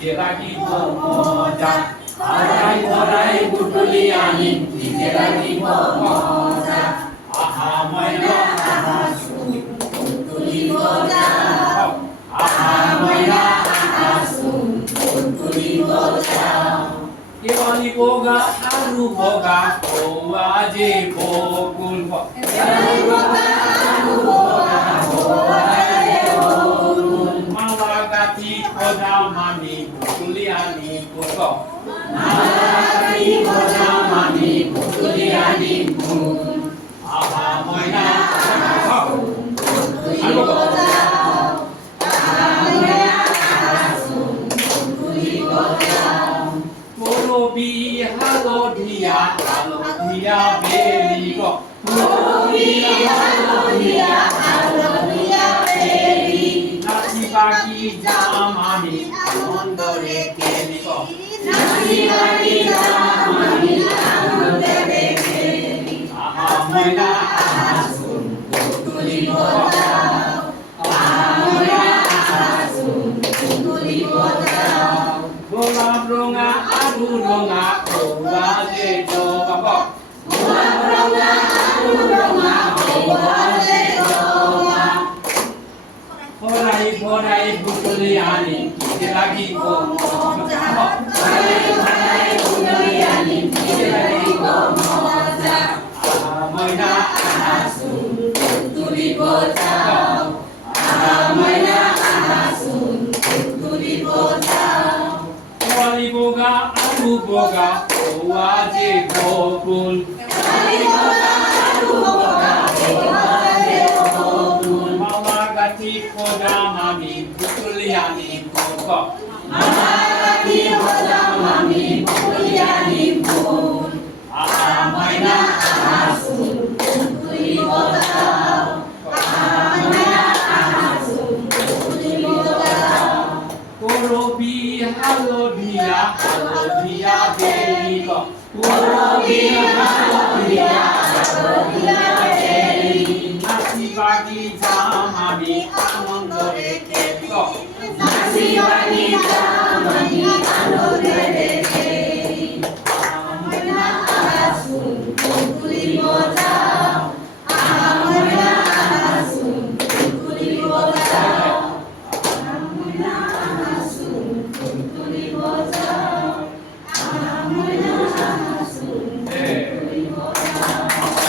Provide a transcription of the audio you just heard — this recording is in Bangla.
নিজে রাখিব মজা ভরাই ভরাই পুটুলি আনি নিজে রাখিব মজা আহা ময়না আহা শুন পুটুলি বজাও আহা ময়না আহা শুন পুটুলি বজাও কেবলি বগা আলু বগা ও আজি বকুল কেবলি বগা আলু বগা ও আজি বকুল মালা গাতি খোদা মানি পুটুলি আনি পুট মালা গাতি খোদা মানি পুটুলি আনি পুট আহা ময়না আহা পুটুলি বজাও আহা ময়না আহা শুন পুটুলি বজাও Morobi halodia halodia beligo Morobi halodia halodia beli Nasi bagi jamani amondore keligo Nasi bagi jamani amondore keli Aha moina aha sun putuli bojao Aha moina aha sun putuli bojao Bolam ronga alu ronga owa je joga Bolam ronga alu ronga owa je joga Horai horai putuli ani kite lagi ko moja Horai horai putuli ani kite lagi ko moja Aha moina aha sun putuli bojao Aha moina aha sun putuli bojao Wali boga alu boga owaje bokul Wali boga alu boga owaje bokul Mama gati khoda mami putuliani boko Mama gati khoda mami putuliani bokul Aha maina aha sun putuli bojao Aha maina aha sun putuli bojao Korobi halodia halodia beligo Korobi halodia halodia beli Nasi bagi jamani amondore keligo Nasi bagi jamani amondore